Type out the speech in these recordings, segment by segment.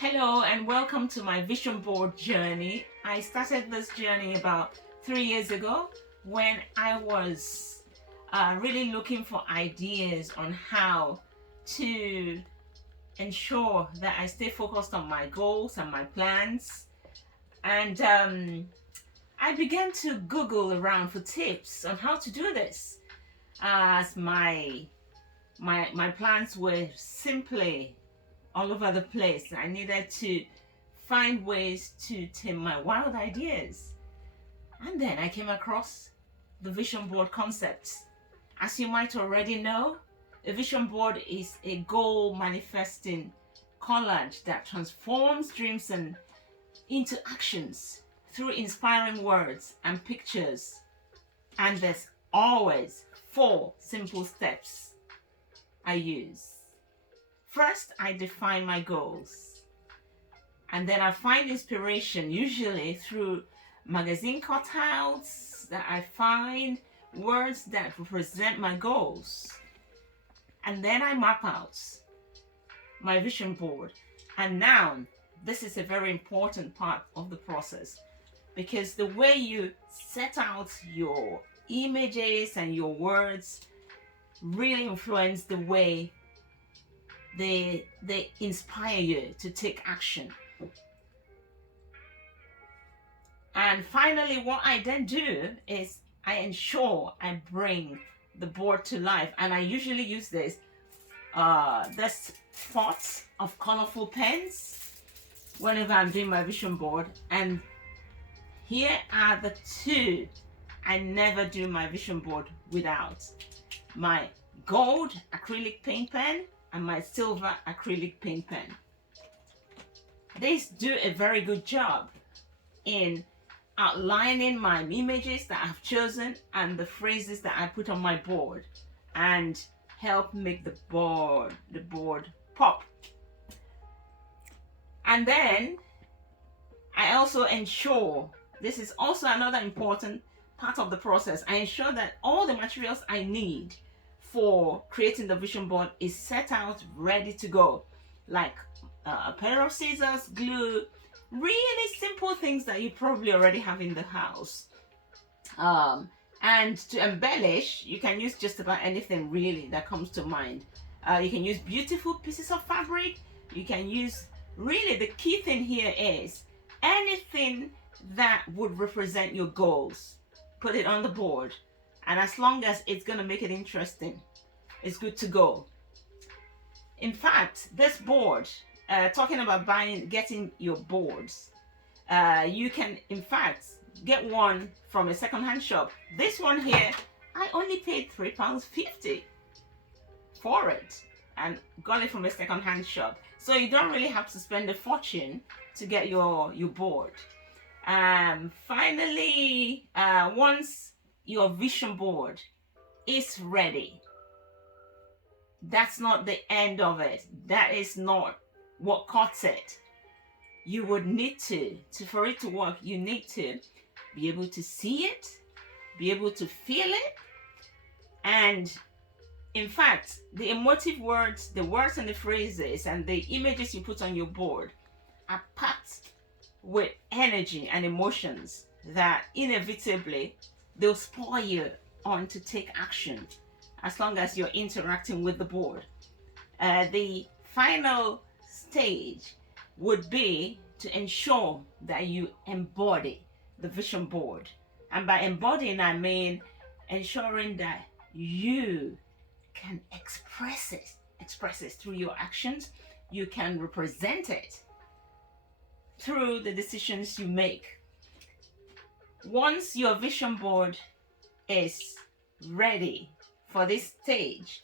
Hello and welcome to my vision board journey. I started this journey about 3 years ago when I was really looking for ideas on how to ensure that I stay focused on my goals and my plans. And I began to Google around for tips on how to do this, as my plans were simply all over the place. I needed to find ways to tame my wild ideas. And then I came across the vision board concept. As you might already know, a vision board is a goal manifesting collage that transforms dreams into actions through inspiring words and pictures. And there's always 4 simple steps I use. First, I define my goals, and then I find inspiration, usually through magazine cutouts that I find words that represent my goals. And then I map out my vision board. And now, this is a very important part of the process, because the way you set out your images and your words really influence the way they inspire you to take action. And finally, what I then do is I ensure I bring the board to life, and I usually use this spots of colorful pens whenever I'm doing my vision board. And here are the 2 I never do my vision board without: my gold acrylic paint pen and my silver acrylic paint pen. These do a very good job in outlining my images that I've chosen and the phrases that I put on my board, and help make the board pop. And then I also ensure, this is also another important part of the process, I ensure that all the materials I need for creating the vision board is set out, ready to go, like a pair of scissors, glue, really simple things that you probably already have in the house. And to embellish, you can use just about anything really that comes to mind. You can use beautiful pieces of fabric. You can use, really the key thing here is anything that would represent your goals. Put it on the board, and as long as it's going to make it interesting, it's good to go. In fact, this board, talking about getting your boards, you can in fact get one from a second-hand shop. This one here, I only paid £3.50 for it, and got it from a second-hand shop. So you don't really have to spend a fortune to get your board. Finally, once your vision board is ready, that's not the end of it. That is not what cuts it. You would need to for it to work, you need to be able to see it, be able to feel it, and in fact, the emotive words, the words and the phrases and the images you put on your board are packed with energy and emotions that inevitably they'll spur you on to take action as long as you're interacting with the board. The final stage would be to ensure that you embody the vision board. And by embodying, I mean ensuring that you can express it through your actions. You can represent it through the decisions you make. Once your vision board is ready for this stage,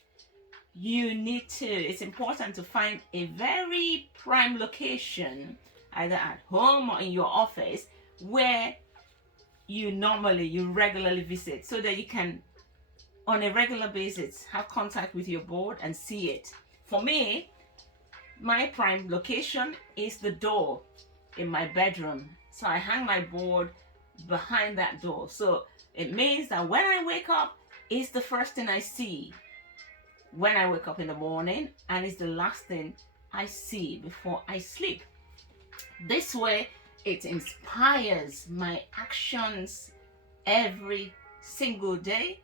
it's important to find a very prime location, either at home or in your office, where you regularly visit, so that you can on a regular basis have contact with your board and see it. For me, my prime location is the door in my bedroom, so I hang my board behind that door. So it means that when I wake up, it's the first thing I see when I wake up in the morning, and it's the last thing I see before I sleep. This way, it inspires my actions every single day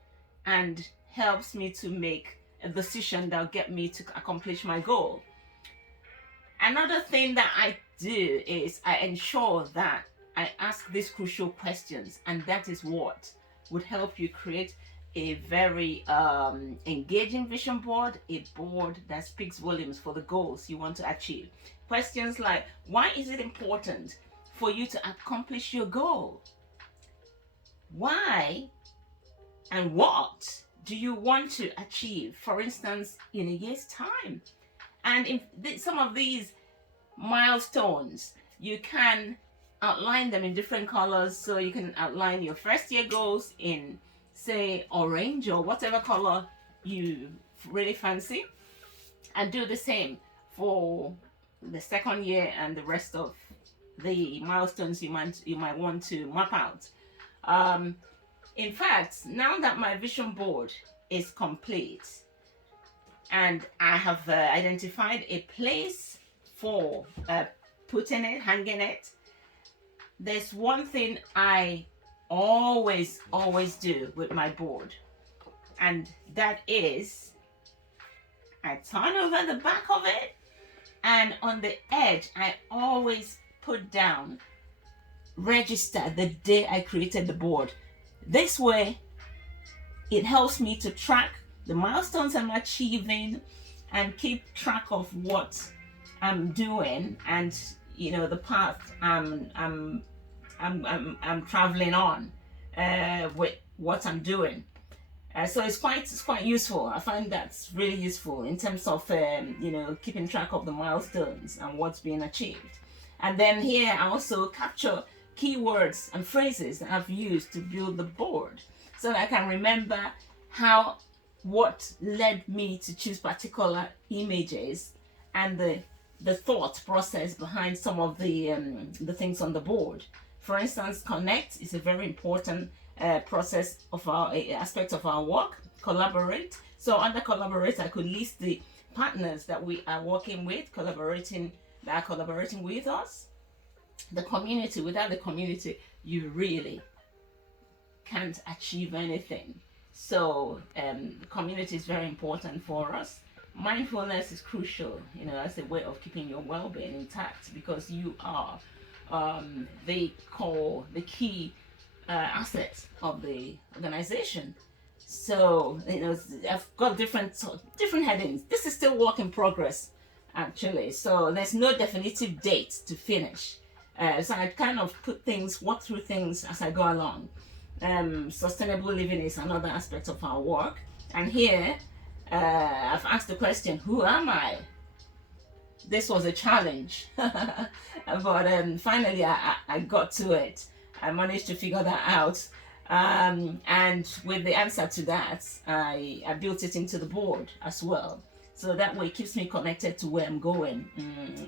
and helps me to make a decision that'll get me to accomplish my goal. Another thing that I do is I ensure that I ask these crucial questions, and that is what would help you create a very engaging vision board, a board that speaks volumes for the goals you want to achieve. Questions like, why is it important for you to accomplish your goal? Why and what do you want to achieve, for instance, in a year's time? And in some of these milestones, you can outline them in different colors. So you can outline your first year goals in, say, orange or whatever color you really fancy, and do the same for the second year and the rest of the milestones you might want to map out. In fact, now that my vision board is complete and I have identified a place for putting it, hanging it, there's one thing I always do with my board, and that is I turn over the back of it, and on the edge I always put down, register the day I created the board. This way it helps me to track the milestones I'm achieving and keep track of what I'm doing, and the path I'm traveling on with what I'm doing. So it's quite useful. I find that's really useful in terms of keeping track of the milestones and what's being achieved. And then here I also capture keywords and phrases that I've used to build the board, so that I can remember what led me to choose particular images and the thought process behind some of the things on the board. For instance, connect is a very important process of our aspect of our work. Collaborate. So under collaborate, I could list the partners that we are working with, collaborating with us. The community. Without the community, you really can't achieve anything. So community is very important for us. Mindfulness is crucial, as a way of keeping your well-being intact, because you are the key asset of the organization. So I've got different headings. This is still work in progress, actually. So there's no definitive date to finish. So I kind of walk through things as I go along. Sustainable living is another aspect of our work, and here I've asked the question, who am I? This was a challenge, but finally I got to it. I managed to figure that out, and with the answer to that, I built it into the board as well, so that way it keeps me connected to where I'm going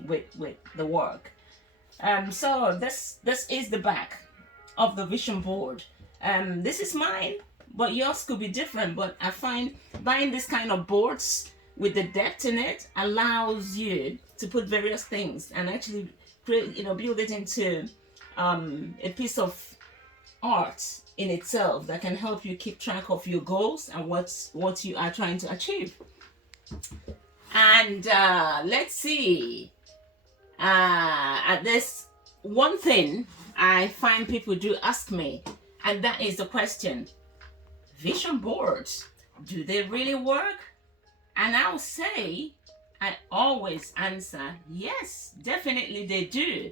with the work. So this is the back of the vision board. This is mine, but yours could be different. But I find buying this kind of boards with the depth in it allows you to put various things and actually create, build it into a piece of art in itself that can help you keep track of your goals and what you are trying to achieve. And let's see. At this one thing I find people do ask me, and that is the question, vision boards, do they really work? And I'll say, I always answer, yes, definitely they do.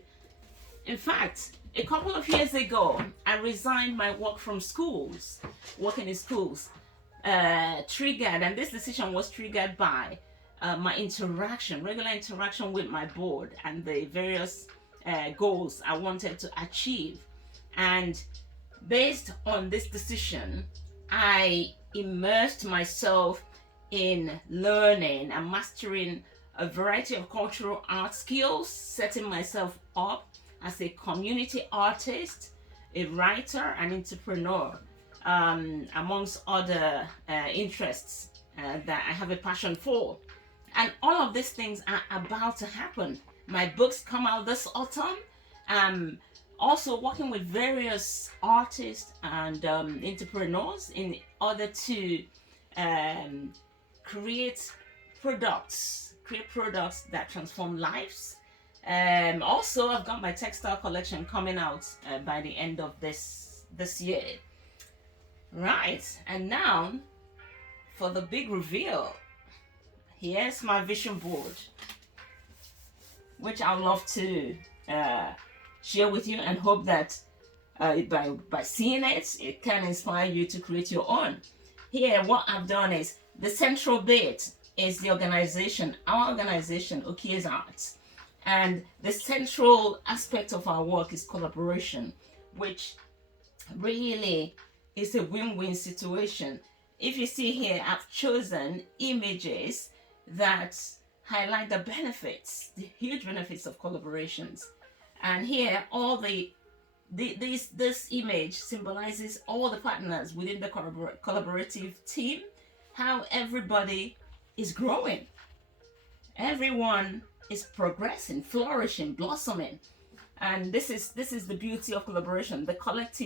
In fact, a couple of years ago, I resigned my work from schools, working in schools, triggered, and this decision was triggered by my regular interaction with my board and the various goals I wanted to achieve. And based on this decision, I immersed myself in learning and mastering a variety of cultural art skills, setting myself up as a community artist, a writer, and entrepreneur, amongst other interests that I have a passion for. And all of these things are about to happen My books come out this autumn. Also working with various artists and entrepreneurs in order to create products that transform lives. Also, I've got my textile collection coming out by the end of this year. Right, and now for the big reveal. Here's my vision board, which I'd love to share with you, and hope that by seeing it, it can inspire you to create your own. Here, what I've done is the central bit is the organization, our organization, Okiezarts. And the central aspect of our work is collaboration, which really is a win-win situation. If you see here, I've chosen images that highlight the benefits, the huge benefits of collaborations. And here, all this image symbolizes all the partners within the collaborative team, how everybody is growing. Everyone is progressing, flourishing, blossoming. And this is the beauty of collaboration. The collective